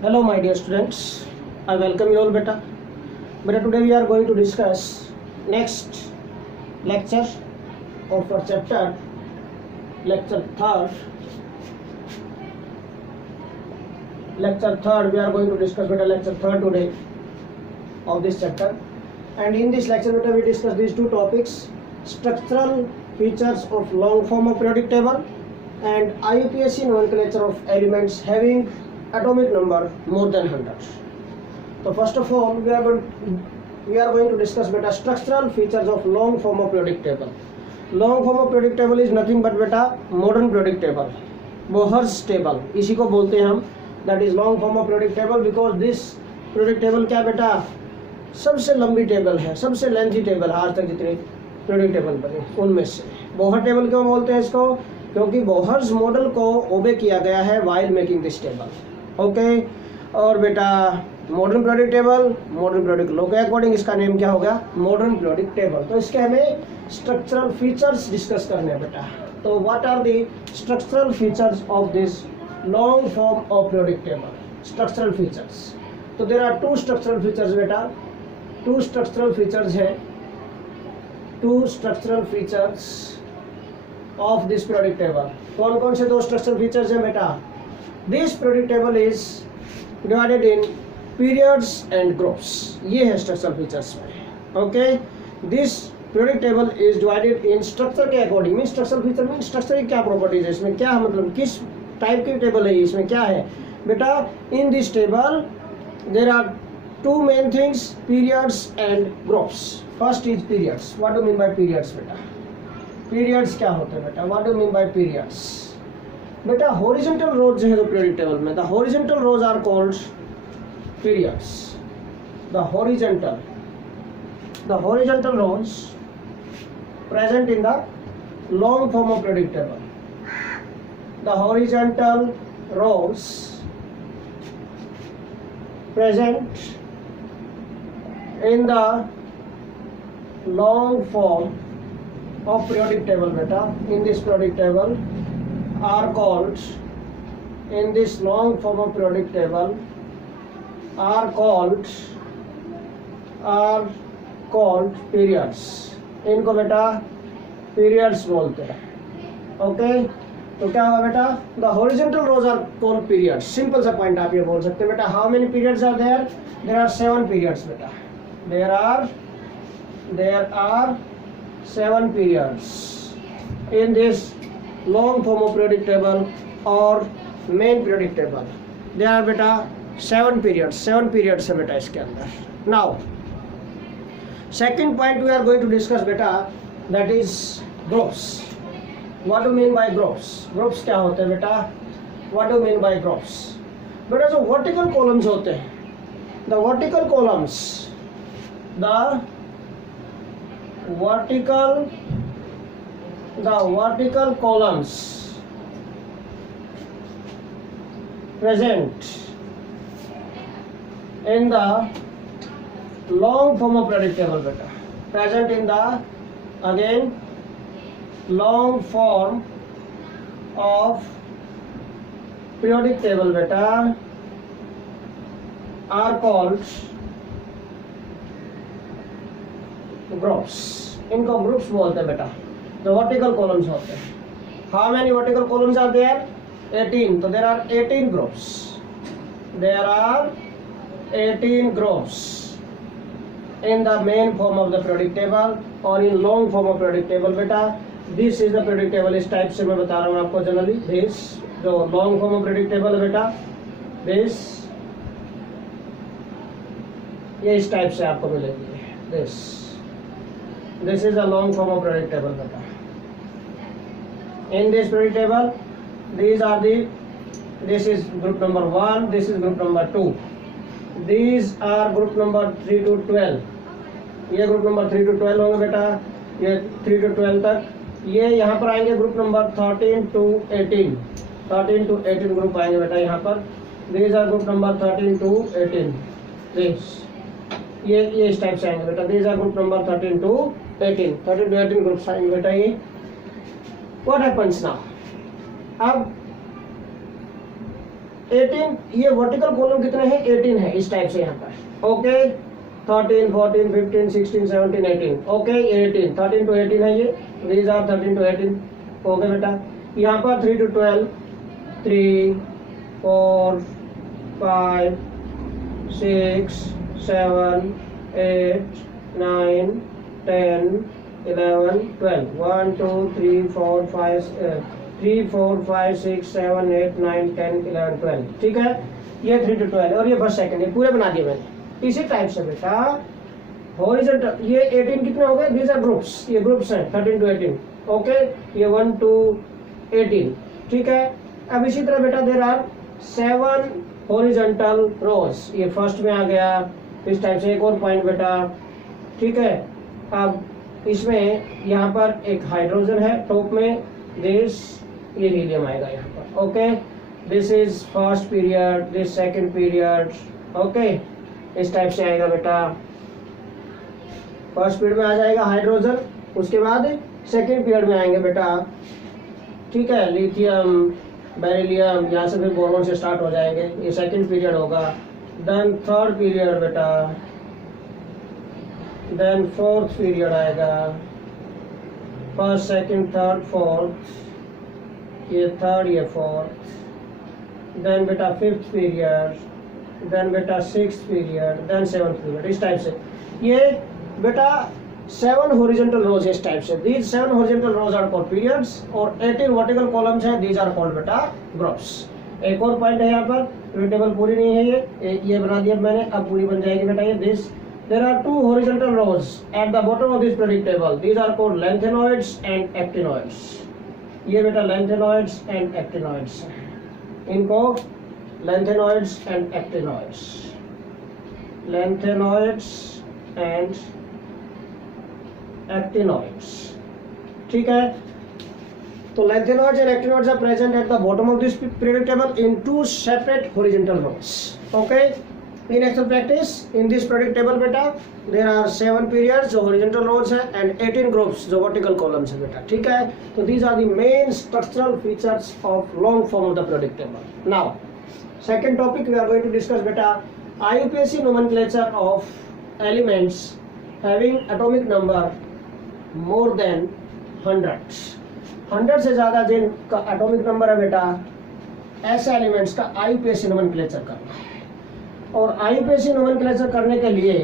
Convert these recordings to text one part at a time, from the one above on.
Hello my dear students, I welcome you all beta. Beta, today we are going to discuss next lecture of our chapter, lecture third. We are going to discuss beta lecture third today of this chapter, and in this lecture beta we discuss these two topics: structural features of long form of periodic table and IUPAC nomenclature of elements having atomic number more than 100. So first of all we are going to discuss beta structural features of long form of periodic table. Long form of periodic table is nothing but beta modern periodic table, Bohr's table इसी को बोलते हैं हम. That is long form of periodic table because this periodic table क्या बेटा सबसे लंबी table है, सबसे लेंथी टेबल है आज तक जितने periodic टेबल बने उनमें से. बोहर टेबल क्यों बोलते हैं इसको? क्योंकि बोहर्स मॉडल को ओबे किया गया है while making this table. Okay, और बेटा modern periodic table, modern periodic law के अकॉर्डिंग इसका नेम क्या होगा? Modern periodic table. तो इसके हमें स्ट्रक्चरल फीचर्स डिस्कस करने हैं बेटा. तो what are the structural features of this long form of periodic table? Structural features, तो there are two structural features बेटा. टू स्ट्रक्चरल फीचर्स है, two structural features of this periodic table. कौन कौन से दो स्ट्रक्चरल फीचर्स हैं बेटा? This periodic table is divided in periods and groups. ये है स्ट्रक्चरल फीचर्स में. Okay, this periodic table is divided in structure के according. Mean structural feature mean structure की क्या प्रॉपर्टीज है, इसमें क्या मतलब किस टाइप की टेबल है, इसमें क्या है बेटा? In this table there are two main things, periods and groups. First is periods. What do mean by periods बेटा? पीरियड्स क्या होते हैं बेटा? What do mean by periods बेटा? हॉरिजॉन्टल रोज जो है periodic टेबल में, the horizontal rows are called periods. The horizontal rows present in the long form of periodic table. The horizontal rows present in the long form of periodic table beta, in this periodic table are called, in this long form of periodic table are called periods. इनको बेटा periods बोलते हैं. Okay, तो क्या होगा बेटा? The horizontal rows are called periods. Simple सा point आप ये बोल सकते हैं बेटा. How many periods are there? There are 7 periods बेटा. There are 7 periods in this long form of periodic table और main periodic table. There are बेटा 7 पीरियड्स है बेटा इसके अंदर. Now second point we are going to discuss बेटा, that is groups. What do mean by groups? Groups क्या होते हैं बेटा? What do mean by groups बेटा? जो वर्टिकल कॉलम्स होते हैं, the vertical columns present in the long form of periodic table beta, present in the again long form of periodic table beta are called groups. इनको groups बोलते हैं बेटा. जो vertical columns होते हैं. How many vertical columns are there? 18. तो there are 18 groups. There are 18 groups in the main form of the periodic table or in long form of periodic table बेटा. This is the periodic table. इस type से मैं बता रहा हूँ आपको generally. This जो long form of periodic table है बेटा, this ये इस टाइप से आपको मिलेगी. This is a long form of periodic table बेटा. In this periodic table these are this is group number 1, this is group number 2, these are group number 3 to 12. ये group number 3 to 12 होंगे बेटा. ये 3 to 12 तक. ये यहाँ पर आएंगे group number 13 to 18. 13 to 18 group आएंगे बेटा यहाँ पर. these are group number 13 to 18. this ये इस टाइप से आएंगे बेटा. these are group number 13 to 18 groups आएंगे बेटा. ये what happens now? अब 18, ये वर्टिकल कॉलम कितने हैं, 18 है इस टाइप से यहाँ पर। ओके 13, 14, 15, 16, 17, 18। ओके 18, 13 to 18 है ये, these are 13 to 18। ओके बेटा, यहाँ पर 3 to 12, 3, 4, 5, 6, 7, 8, 9, 10, 11, 12, 1, 2, 3, 4, 5, 3, 4, 5, 6, 7, 8, 9, 10, 11, 12। ठीक है, ये 3 to 12 और ये बस सेकंड, ये पूरे बना दिए मैंने। इसी टाइप से बेटा हॉरिजॉन्टल, ये 18 कितने हो गए, दीज आर ग्रुप्स, ये ग्रुप्स हैं 13 to 18। ओके, ये 1 to 18। ठीक है, अब इसी तरह बेटा देयर आर 7 हॉरिजॉन्टल रोज, ये फर्स्ट में आ गया इस टाइप से। एक और पॉइंट बेटा, ठीक है, अब इसमें यहाँ पर एक हाइड्रोजन है टॉप में, दिस ये हीलियम आएगा यहाँ पर। Okay, this is first period, this second period. Okay, इस टाइप से आएगा बेटा, फर्स्ट पीरियड में आ जाएगा हाइड्रोजन, उसके बाद सेकंड पीरियड में आएंगे बेटा, ठीक है, लिथियम, बेरिलियम, यहाँ से फिर बोरॉन से स्टार्ट हो जाएंगे, ये सेकंड पीरियड होगा। देन थर्ड पीरियड बेटा, देन फोर्थ पीरियड आएगा, फर्स्ट सेकंड थर्ड फोर्थ, ये थर्ड ये फोर्थ, देन बेटा फिफ्थ पीरियड, देन बेटा sixth period, then seventh period. इस टाइप से ये बेटा 7 हॉरिजॉन्टल रोज इस टाइप से। These 7 horizontal rows are called periods और 18 वर्टिकल कॉलम्स हैं, दीज आर कॉल्ड बेटा ग्रुप्स। एक और पॉइंट है यहाँ पर, ये टेबल पूरी नहीं है, ये बना दिया मैंने, अब पूरी बन जाएगी बेटा। ये this there are 2 horizontal rows at the bottom of this periodic table, these are called lanthanoids and actinoids. ये बेटा लैंथेनॉइड्स एंड एक्टिनॉइड्स, इनको lengthenoids and actinoids, lengthenoids and actinoids। ठीक है, तो lengthenoids and actinoids are present at the bottom of this periodic table in 2 separate horizontal rows। okay, in actual practice in this periodic table बेटा there are 7 periods जो horizontal rows है and 18 groups जो vertical columns है बेटा। ठीक है, तो these are the main structural features of long form of the periodic table। now second topic we are going to discuss beta IUPAC nomenclature of elements having atomic number more than 100 से ज़्यादा जिनका atomic number है बेटा, ऐसे elements का IUPAC nomenclature करना है। और IUPAC नोमेनक्लेचर करने के लिए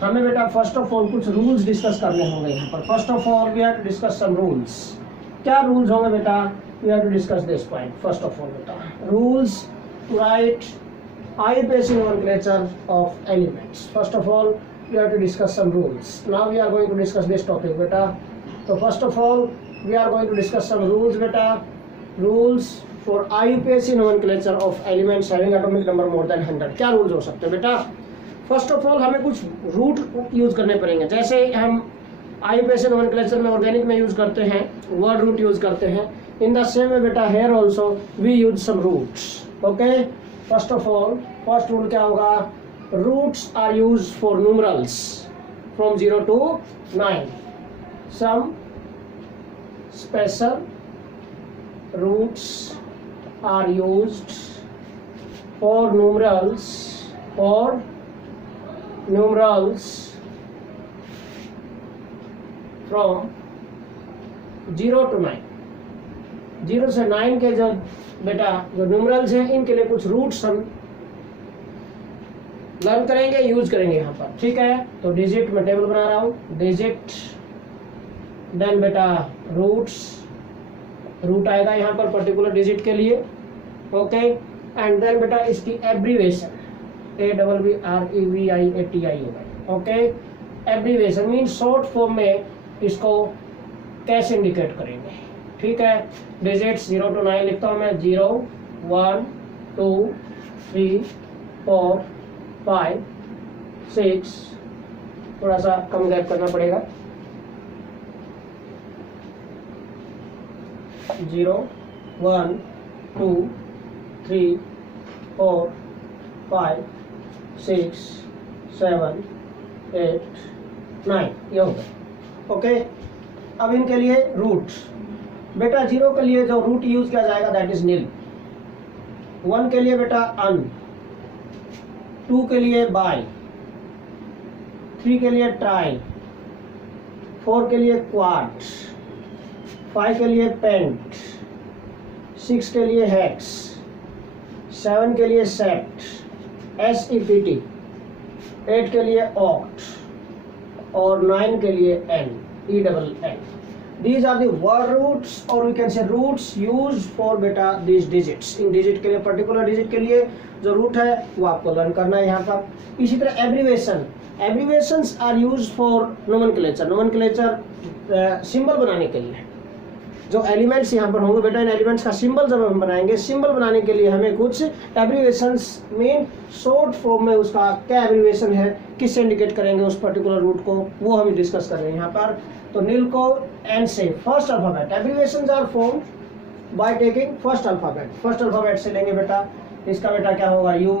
हमें बेटा फर्स्ट ऑफ ऑल कुछ रूल्स डिस्कस करने होंगे यहाँ पर। First of all we have to discuss some rules. क्या रूल्स होंगे बेटा, we have to discuss this point. First of all बेटा rules to write IUPAC nomenclature of elements. First of all, we have to discuss some rules. Now we are going to discuss this topic, beta. So first of all, we are going to discuss some rules, beta. Rules for IUPAC nomenclature of elements having atomic number more than 100. क्या rules हो सकते हैं बेटा? First of all, हमें कुछ root use करने पड़ेंगे। जैसे हम IUPAC nomenclature में organic में use करते हैं, word root use करते हैं। In the same way, beta, here also we use some roots. Okay, first of all, first rule क्या होगा, roots are used for numerals from 0 to 9. Some special roots are used for numerals from 0 to 9। 0 से 9 के जो बेटा जो numerals हैं, इनके लिए कुछ रूट्स हम लर्न करेंगे, यूज करेंगे यहाँ पर। ठीक है, तो डिजिट मैं टेबल बना रहा हूँ, डिजिट, देन बेटा रूट्स, रूट आएगा यहाँ पर पर्टिकुलर डिजिट के लिए। ओके, एंड देन बेटा इसकी एब्रीवेशन ABBREVIATI होगा। Okay, abbreviation mean short form में इसको कैसे इंडिकेट करेंगे। ठीक है, डिजिट्स 0 to 9 लिखता हूँ मैं, 0 1 2 3 4 5 6, थोड़ा सा कम गैप करना पड़ेगा, 0 1 2 3 4 5 6 7 8 9, ये हो गया। ओके, अब इनके लिए रूट बेटा 0 के लिए जो रूट यूज किया जाएगा दैट इज नील। 1 के लिए बेटा अन, 2 के लिए बाय, 3 के लिए ट्राई, 4 के लिए क्वाड, 5 के लिए पेंट, 6 के लिए हेक्स, 7 के लिए सेट, SEPT, 8 के लिए ऑक्ट और 9 के लिए N, ENN. These are the word roots or we can say roots used for beta these digits. In digit के लिए, पर्टिकुलर डिजिट के लिए जो रूट है वो आपको लर्न करना है यहाँ पर। इसी तरह abbreviation, abbreviations are used for nomenclature, nomenclature symbol बनाने के लिए। जो एलिमेंट्स यहाँ पर होंगे बेटा, इन एलिमेंट्स का सिंबल जब हम बनाएंगे, सिंबल बनाने के लिए हमें कुछ एब्रीवेशंस मीन शॉर्ट फॉर्म में उसका क्या एब्रीवेशन है, किससे इंडिकेट करेंगे उस पर्टिकुलर रूट को, वो हम डिस्कस कर रहे हैं यहाँ पर। तो नील को एन से first alphabet, abbreviations are formed by taking first alphabet, first alphabet से लेंगे बेटा। इसका बेटा क्या होगा, U,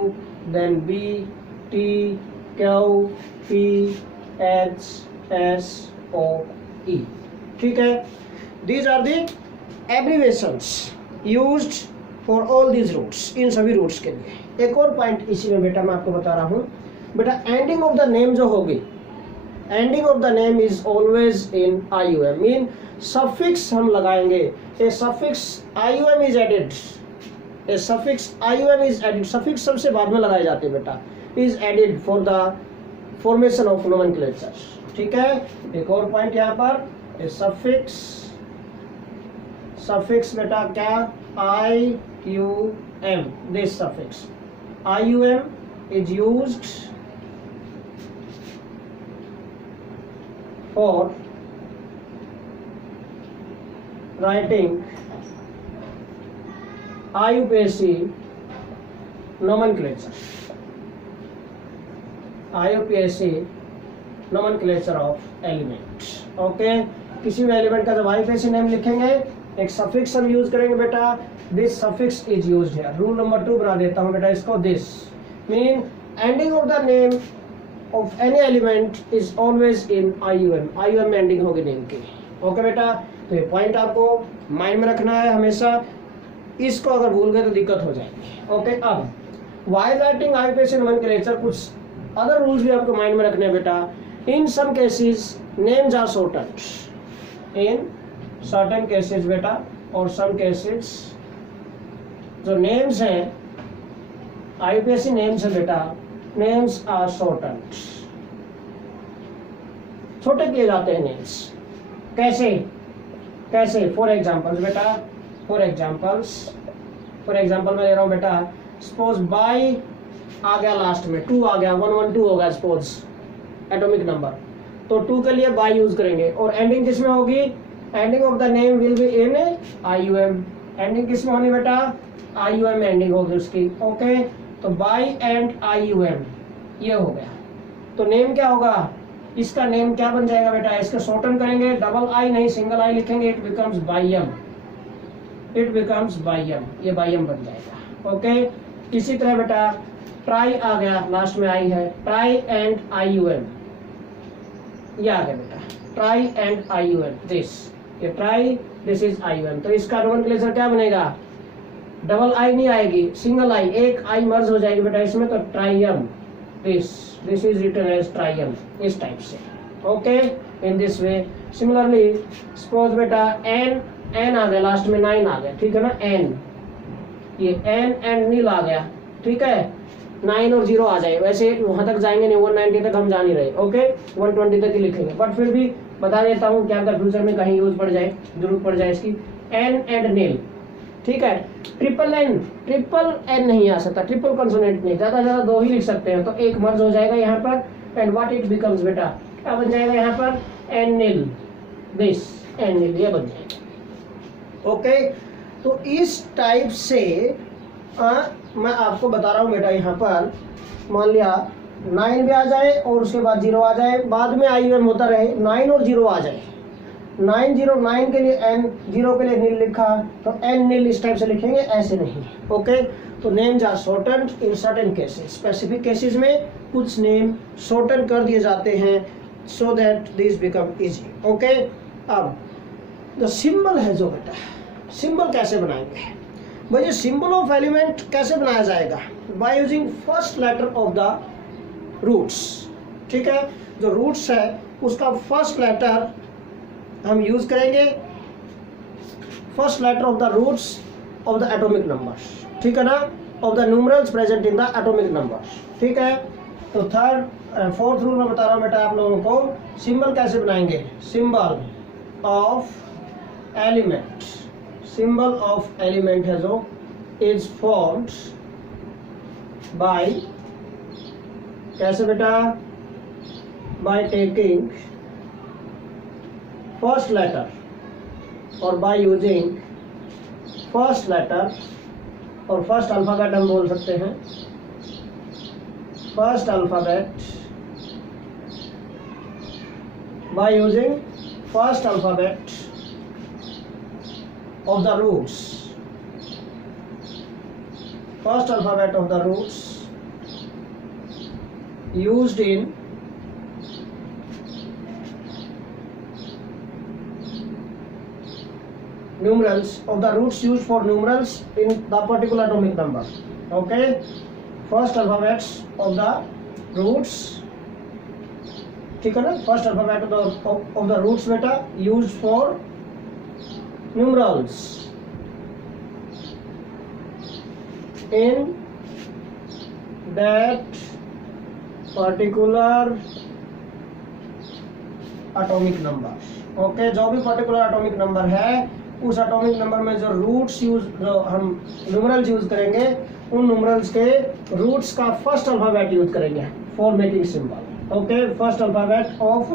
then B, T, Q, P, H, S, O, E. ठीक है, these are the abbreviations used for all these roots, इन सभी रूट्स के लिए। एक और पॉइंट इसी में बेटा मैं आपको बता रहा हूँ बेटा, एंडिंग ऑफ द नेम जो होगी, ending of the name is always in IUM, mean suffix हम लगाएंगे, a suffix IUM is added, a suffix IUM is added, suffix सबसे बाद में लगाए जाते हैं बेटा, is added for the formation of nomenclature. ठीक है, एक और पॉइंट यहाँ पर, ए सफिक्स बेटा क्या, IUM, this suffix IUM is used for writing IUPAC nomenclature, IUPAC nomenclature of element। Okay, किसी भी एलिमेंट का जब IUPAC नेम लिखेंगे एक सफिक्स हम यूज करेंगे बेटा, this suffix is used here. Rule number 2 बना देता हूं बेटा इसको, this mean ending of the name of any element is always in IUM, IUM में एंडिंग होगी नेम की। ओके बेटा, तो ये पॉइंट आपको माइंड में रखना है हमेशा, इसको अगर भूल गए तो दिक्कत हो जाएगी। ओके, अब व्हाइल राइटिंग IUPAC नोमेनक्लेचर कुछ अदर रूल्स भी आपको माइंड में रखने हैं बेटा। In some cases names are shortened, in certain cases बेटा, और सम केसेस जो नेम्स हैं IUPAC नेम्स है बेटा, नेम्स आर शॉर्टेंड, छोटे किए जाते हैं नेम्स। कैसे कैसे, फॉर एग्जाम्पल्स बेटा, फॉर एग्जाम्पल मैं ले रहा हूँ बेटा, सपोज बाई आ गया लास्ट में, 2 आ गया, 112 होगा सपोज एटॉमिक नंबर, तो 2 के लिए बाई यूज करेंगे और एंडिंग किसमें होगी, ending of the name will be in IUM, ending किसमें होनी बेटा, IUM में एंडिंग होगी उसकी। ओके, तो बाई एंड IUM ये हो गया, तो नेम क्या होगा, इसका नेम क्या बन जाएगा बेटा, इसका शॉर्टन करेंगे, डबल आई नहीं सिंगल आई लिखेंगे, इट बिकम्स बाइयम, इट बिकम्स बाइयम, ये बाइयम बन जाएगा। ओके, इसी तरह बेटा ट्राई आ गया, लास्ट में आई है, ट्राई एंड IUM ये आ गया बेटा, ट्राई एंड IUM, दिस ये ट्राई, दिस इज IUM, तो इसका नोमेनक्लेचर क्या बनेगा, डबल आई नहीं आएगी, सिंगल आई, एक आई मर्ज हो जाएगी बेटा इसमें, तो ट्राइयम, दिस इज रिटन एज ट्राइयम, इस टाइप से। Okay, in this way. Similarly suppose बेटा एन आ गया, लास्ट में 9 आ गया, ठीक है ना, एन, ये एन एंड नील आ गया, ठीक है, 9 और 0 आ जाए, वैसे वहां तक जाएंगे नहीं, 190 तक हम जा नहीं रहे। ओके, 120 तक ही लिखेंगे, बट फिर भी बता देता हूँ क्या अगर फ्यूचर में कहीं यूज पड़ जाए, जरूरत पड़ जाए इसकी, एन एंड नील, ठीक है। ट्रिपल एन नहीं आ सकता, ट्रिपल कंसोनेंट नहीं, ज्यादा ज्यादा 2 ही लिख सकते हैं, तो एक मर्ज हो जाएगा यहाँ पर, एंड व्हाट इट बिकम्स बेटा, क्या बन जाएगा यहाँ पर, एन नील, दिस एन नील, ये बन जाएगा। ओके, तो इस टाइप से मैं आपको बता रहा हूँ बेटा, यहाँ पर मान लिया 9 भी आ जाए और उसके बाद 0 आ जाए, बाद में IUM होता रहे, 9 और 0 आ जाए, 909 के लिए एन, 0 के लिए नील लिखा, तो एन नील इस टाइप से लिखेंगे, ऐसे नहीं। ओके, तो names are shortened in certain cases, specific cases में कुछ नेम शॉर्टन कर दिए जाते हैं, so that this become easy. Okay, अब द सिंबल है जो बेटा, सिंबल कैसे बनाएंगे, भाई ये सिंबल ऑफ एलिमेंट कैसे बनाया जाएगा? By using first letter of the roots. ठीक है, जो रूट्स है उसका फर्स्ट लेटर हम यूज करेंगे, first letter of the roots of the atomic numbers, ठीक है ना, of the numerals present in the atomic numbers. ठीक है, तो फोर्थ रूल में बता रहा हूँ बेटा आप लोगों को, सिंबल कैसे बनाएंगे? Symbol of element, symbol of element है जो इज फॉर्म्ड बाय, कैसे बेटा? बाय टेकिंग फर्स्ट लेटर और बाय यूजिंग फर्स्ट लेटर, और फर्स्ट अल्फाबेट हम बोल सकते हैं, first alphabet bye using first alphabet of the roots, first alphabet of the roots used in numerals, of the roots used for numerals in the particular atomic number. Okay, first alphabets of the roots, ठीक है ना, first alphabet of the roots बेटा used for numerals in that particular atomic number. Okay, जो भी particular atomic number है उस atomic number में जो रूट्स यूज, जो हम न्यूमरल्स यूज करेंगे, उन न्यूमरल्स के रूट्स का फर्स्ट अल्फाबेट यूज करेंगे for making symbol. Okay, first alphabet of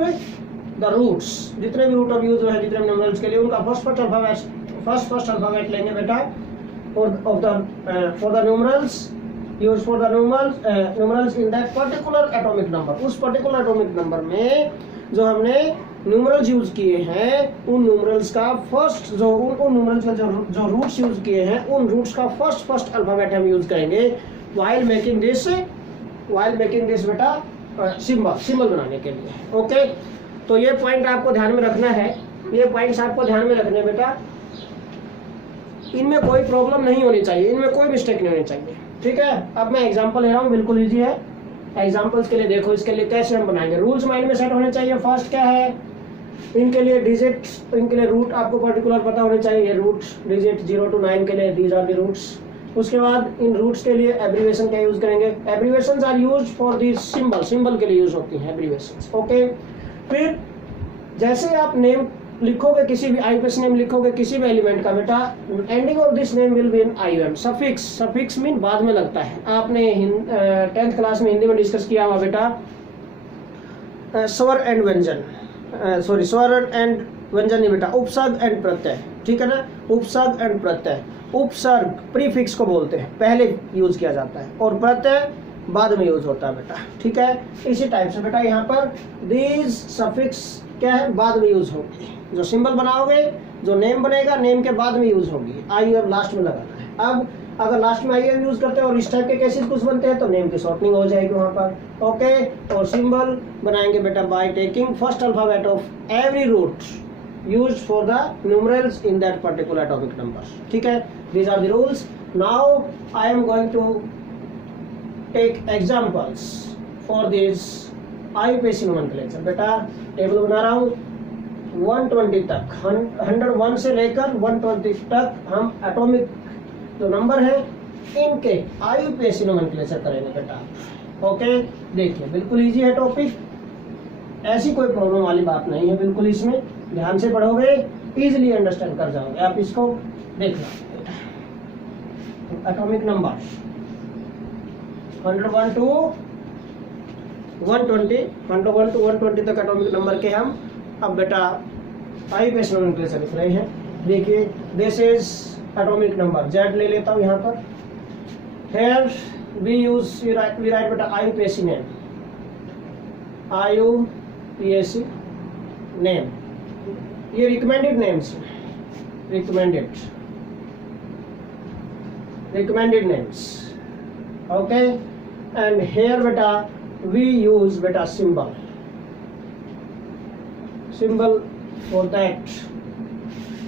the roots, जितने भी रूट ऑफ यूज है जितने न्यूमरल्स के लिए उनका फर्स्ट अल्फाबेट लेंगे बेटा for the numerals use for the numerals in that particular atomic number. उस पर्टिकुलर एटॉमिक नंबर में जो हमने न्यूमरल्स यूज किए हैं उन न्यूमरल्स का फर्स्ट, जो उन न्यूमरल्स का जो रूट्स यूज किए हैं उन रूट्स का फर्स्ट अल्फाबेट हम यूज करेंगे व्हाइल मेकिंग दिस बेटा सिंबल बनाने के लिए। ओके, तो ये पॉइंट आपको ध्यान में रखना है, ये पॉइंट्स आपको ध्यान में रखने बेटा, इनमें कोई प्रॉब्लम नहीं होनी चाहिए, इनमें कोई मिस्टेक नहीं होनी चाहिए। ठीक है, अब मैं एग्जांपल ले रहा हूँ, बिल्कुल इजी है, एग्जांपल्स के लिए देखो इसके लिए कैसे हम बनाएंगे। रूल्स माइंड में सेट होने चाहिए। फर्स्ट क्या है, इनके लिए डिजिट, इनके लिए रूट आपको पर्टिकुलर पता होने चाहिए, रूट डिजिट 0 to 9 के लिए दीज आर द रूट्स। उसके बाद इन रूट्स के लिए एब्रीविएशन क्या यूज करेंगे, abbreviations are used for this symbol के लिए यूज होती हैं एब्रीविएशंस। ओके, फिर जैसे आप नेम लिखोगे, किसी भी आईपीएस नेम लिखोगे किसी भी एलिमेंट का बेटा, ending of this name will be in IUM। Suffix mean बाद में लगता है। आपने 10th क्लास में हिंदी में डिस्कस किया हुआ बेटा स्वर एंड व्यंजन, स्वर एंड व्यंजन नहीं बेटा, उपसर्ग एंड प्रत्यय। ठीक है ना, उपसर्ग एंड प्रत्यय। उपसर्ग प्रीफिक्स को बोलते हैं, पहले यूज किया जाता है, और प्रत्यय बाद में यूज होता है बेटा। ठीक है, इसी टाइप से बेटा यहाँ पर दीज सफिक्स क्या है, बाद में यूज होगी। जो सिंबल बनाओगे, जो नेम बनेगा, नेम के बाद में यूज होगी। IUM लास्ट में लगाना है। अब अगर लास्ट में IUM यूज करते हैं और इस टाइप के केसेस कुछ बनते हैं तो नेम की शॉर्टनिंग हो जाएगी वहाँ पर। ओके, और सिंबल बनाएंगे बेटा by taking first alphabet of every root used for the numerals in that particular atomic number. ठीक है, these are the rules. Now I am going to take examples for this IUPAC nomenclature. बेटा table बना रहा हूँ 120 तक, 101 से लेकर 120 तक हम एटॉमिक जो नंबर है इनके IUPAC नोमेनक्लेचर करेंगे बेटा। ओके, देखिए बिल्कुल इजी है टॉपिक, ऐसी कोई प्रॉब्लम वाली बात नहीं है, बिल्कुल इसमें ध्यान से पढ़ोगे इजीली अंडरस्टैंड कर जाओगे आप। इसको देखना, एटॉमिक नंबर 101 to 120 तक एटॉमिक नंबर के हम अब बेटा IUPAC नोमेनक्लेचर लिख रहे हैं। देखिए this is atomic number Z ले लेता हूँ यहाँ पर। हेयर वी राइट बेटा IUPAC नेम, IUPAC नेम, ये recommended names, recommended names. Okay, and here बेटा we use beta symbol for that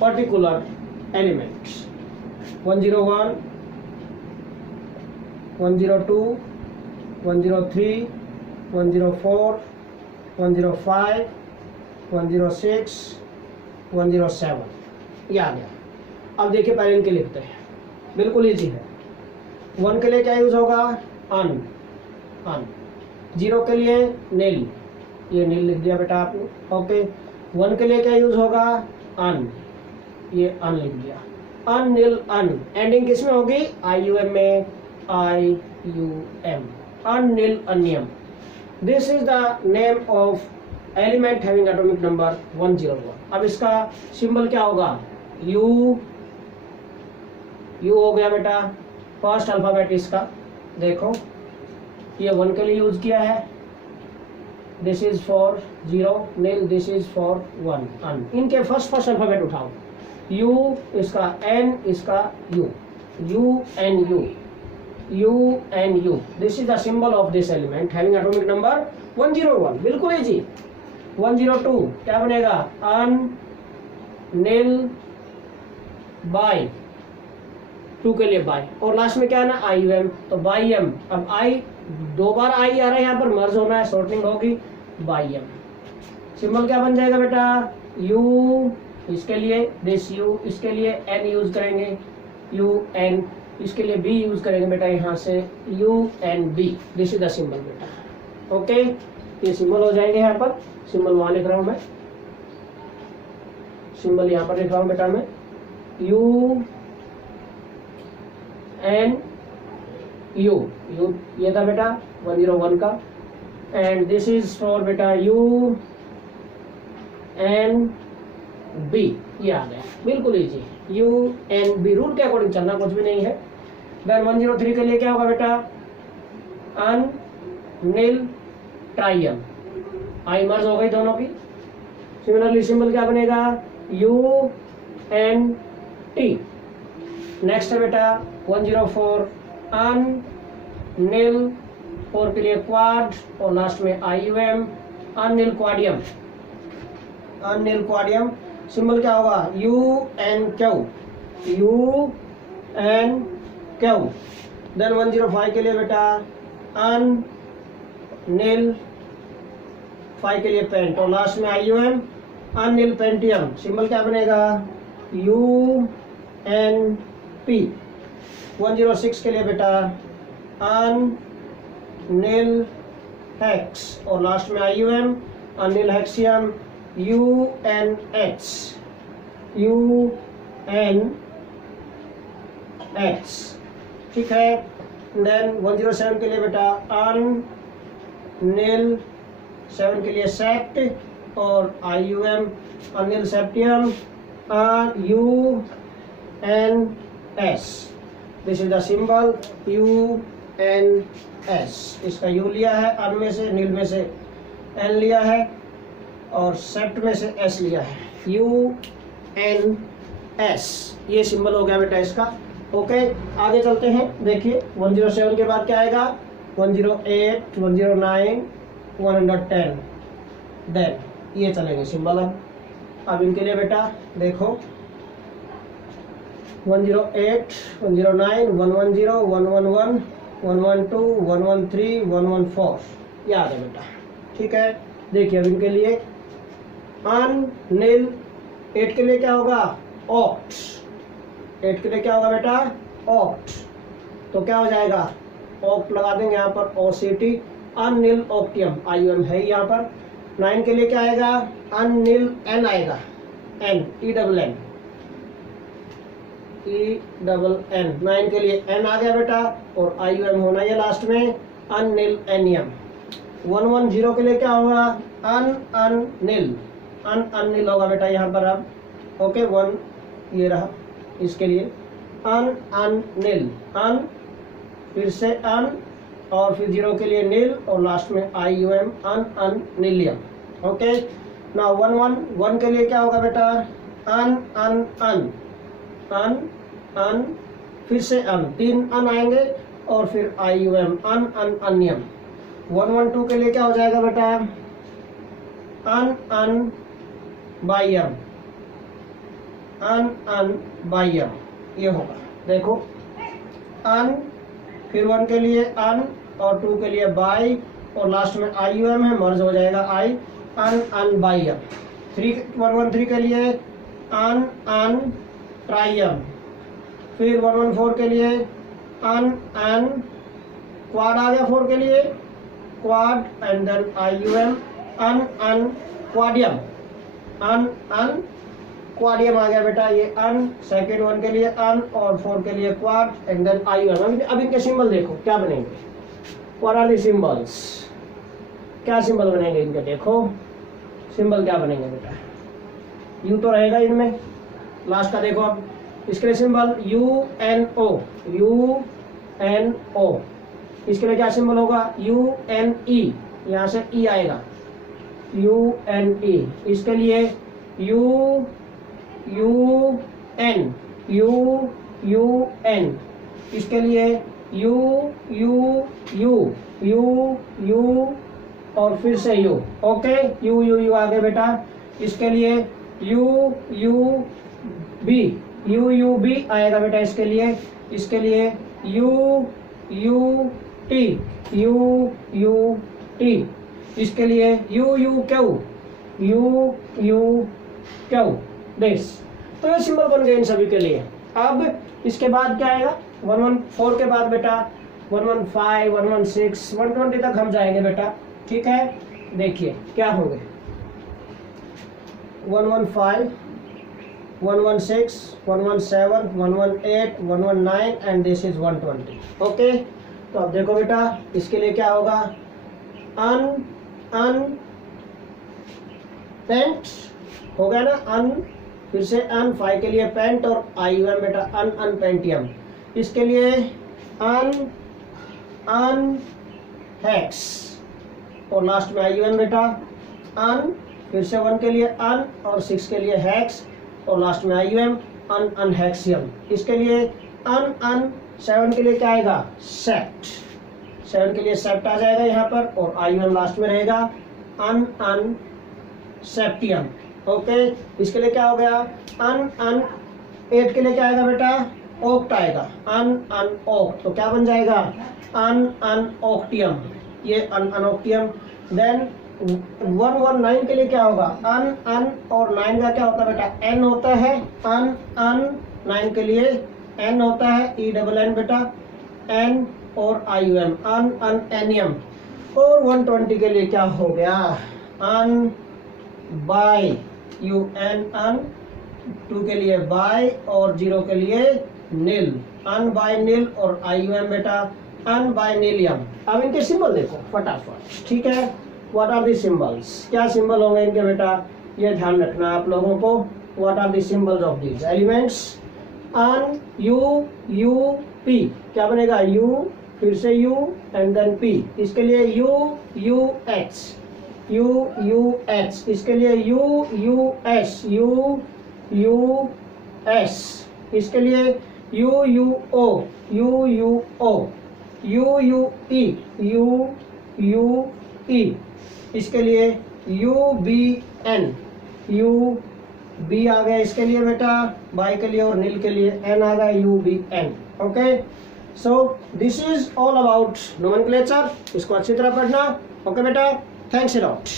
particular element। 101, 102, 103, 104, 105, 106, 107, ये आ गया। अब देखिए पहले इनके लिखते हैं, बिल्कुल इजी है। 1 के लिए क्या यूज होगा? अन, अन। 0 के लिए नील, ये नील लिख दिया बेटा आपने, ओके। 1 के लिए क्या यूज होगा? अन, ये अन लिख दिया। अन, नील, अन। एंडिंग किस में होगी? IUM में, IUM, अन, नील, अन्यम। This is the name of element having atomic number 101। अब इसका सिंबल क्या होगा? U, U हो गया बेटा फर्स्ट अल्फाबेट इसका। देखो ये 1 के लिए यूज किया है, this is for 0 nil, this is for 1 un. इनके फर्स्ट अल्फाबेट उठाओ, U, इसका N, इसका U, U and U, U and U। This is the symbol of this element having atomic number 101। बिल्कुल इजी। 102 क्या बनेगा? अन, नील, by, 2 के लिए by, और लास्ट में क्या है ना? IUM, तो बाई एम। अब I, 2 बार I आ रहा है यहाँ पर, मर्ज होना है, शॉर्टनिंग होगी, बाई एम। सिंबल क्या बन जाएगा बेटा? U, इसके लिए दिस U, इसके लिए N यूज करेंगे, UN, इसके लिए B यूज करेंगे बेटा यहाँ से, UNB। This is the symbol बेटा, ओके। ये सिंबल हो जाएंगे यहाँ पर। सिंबल वहां लिख रहा हूं मैं, सिंबल यहाँ पर लिख रहा हूं बेटा मैं, UN, U, U ये था बेटा 101 का, एंड दिस इज फॉर बेटा UNB, ये आ गया। बिल्कुल इजी, UNB। रूल के अकॉर्डिंग चलना, कुछ भी नहीं है। देन 103 के लिए क्या होगा बेटा? अन, नील, ट्राइयम, आई मर्ज हो गई दोनों की। सिमिलरली सिंबल क्या बनेगा? UNT। नेक्स्ट है बेटा 104, अन, नील, 4 के लिए क्वाड, और लास्ट में IUM, अनिल क्वाडियम, अनिल क्वाडियम। सिंबल क्या होगा? UNQ, UNQ। देन 105 के लिए बेटा अन, नील, 5 के लिए पेंट, और लास्ट में IUM, अनिल पेंटियम। सिंबल क्या बनेगा? UNP। 106 के लिए बेटा अन, नील, हेक्स, और लास्ट में IUM, अनिल हेक्सियम, UNX, UNX। ठीक है। देन 107 के लिए बेटा अन, नील, 7 के लिए सेप्ट, और IUM, unnil septium, UNS। This is the symbol UNS। इसका U लिया है, अन में से, नील में से N लिया है, और सेप्ट में से S लिया है, UNS। ये सिंबल हो गया बेटा इसका, ओके। आगे चलते हैं। देखिए 107 के बाद क्या आएगा? 108, 109, 110। देन ये चलेंगे सिंबल। अब इनके लिए बेटा देखो 108, 109, 110, 111, 112, 113, 114, ये आ गया बेटा। ठीक है। देखिए अब इनके लिए अन, नील, 8 के लिए क्या होगा? ऑक्ट। 8 के लिए क्या होगा बेटा? ऑक्ट। तो क्या हो जाएगा? ऑक्ट लगा देंगे यहाँ पर, OCT, अन, नील, ऑक्टियम, IUM है यहाँ पर। 9 के लिए क्या आएगा? अन, नील, N आएगा, N, ENN, ENN। 9 के लिए N आ गया बेटा, और IUM होना ये लास्ट में, अन, नील, एनियम। 110 के लिए क्या होगा? अन, नील, अन, नील होगा बेटा यहाँ पर। अब ओके, 1 ये रहा इसके लिए, अन, नील, अन, फिर से अन, और फिर 0 के लिए नील, और लास्ट में IUM, अन, नीलियम। ओके। नाउ 1 के लिए क्या होगा बेटा? अन, फिर से अन, 3 अन आएंगे, और फिर IUM, अन, अन्यम। 112 के लिए क्या हो जाएगा बेटा? अन, बाइयम, अन, बाइयम, ये होगा। देखो अन, फिर 1 के लिए अन और 2 के लिए बाई और लास्ट में IUM है, मर्ज हो जाएगा आई, अन बाई एम। 113 के लिए अन ट्राइयम, फिर 114 के लिए अन क्वाड आ गया, 4 के लिए क्वाड एंड देन IUM अन क्वाडियम, अन क्वाडियम आ गया बेटा, ये अन। सेकेंड 1 के लिए अन और 4 के लिए क्वाड एंड देन IUM। अब इनके सिंबल देखो क्या बनेंगे, व्हाट आर द सिंबल्स, क्या सिंबल बनेंगे इनके, देखो सिंबल क्या बनेंगे बेटा, यू तो रहेगा इनमें, लास्ट का देखो अब इसके लिए सिंबल UNO, इसके लिए क्या सिंबल होगा UNE, यहाँ से E आएगा UNE, इसके लिए UN, इसके लिए U और फिर से U, ओके, U आ गए बेटा। इसके लिए UUB आएगा बेटा इसके लिए UUT, इसके लिए UUQ, दिस। तो ये सिंबल बन गए इन सभी के लिए। अब इसके बाद क्या आएगा, 114 के बाद बेटा 115, 116, 120 तक हम जाएंगे बेटा, ठीक है। देखिए क्या होंगे, 115, 116, 117, 118, 119 एंड दिस इज 120, ओके। तो अब देखो बेटा इसके लिए क्या होगा, अन पेंट हो गया ना, अन, फिर से अन, 5 के लिए पेंट और IUM बेटा अन पेंटियम। इसके लिए अन हेक्स और लास्ट में IUM बेटा अन, फिर से 1 के लिए अन और 6 के लिए हेक्स और लास्ट में IUM अन हेक्सियम। इसके लिए अन 7 के लिए क्या आएगा, सेप्ट, 7 के लिए सेप्ट आ जाएगा यहाँ पर और IUM लास्ट में रहेगा अन सेप्टियम, ओके। इसके लिए क्या हो गया, अन 8 के लिए क्या आएगा बेटा, ओक्ट आएगा, अन ओक्ट, तो क्या बन जाएगा अन ओक्टियम, ये अन ओक्टियम। देन 119 के लिए क्या होगा, अन और 9 का क्या होता है बेटा, N होता है, अन 9 के लिए N होता है, ENN बेटा, N और IUM अन एनियम। और 120 के लिए क्या हो गया, अन बाई UN अन, 2 के लिए बाई और 0 के लिए नील, अन बाई नील और IUM बेटा अन बाई नीलियम। अब इनके सिंबल देखो फटाफट, ठीक है। व्हाट आर दी सिंबल्स, क्या सिंबल होंगे इनके बेटा, ये ध्यान रखना आप लोगों को। What are the symbols of these elements, un UP, क्या बनेगा U, फिर से U एंड देन P। इसके लिए UUH, इसके लिए UUS, इसके लिए UUO, UE, इसके लिए UBN, UB आ गया इसके लिए बेटा, बाई के लिए और नील के लिए N आ गया UBN, okay. So this is all about nomenclature, इसको अच्छी तरह पढ़ना, ओके बेटा, थैंक्स अ लॉट।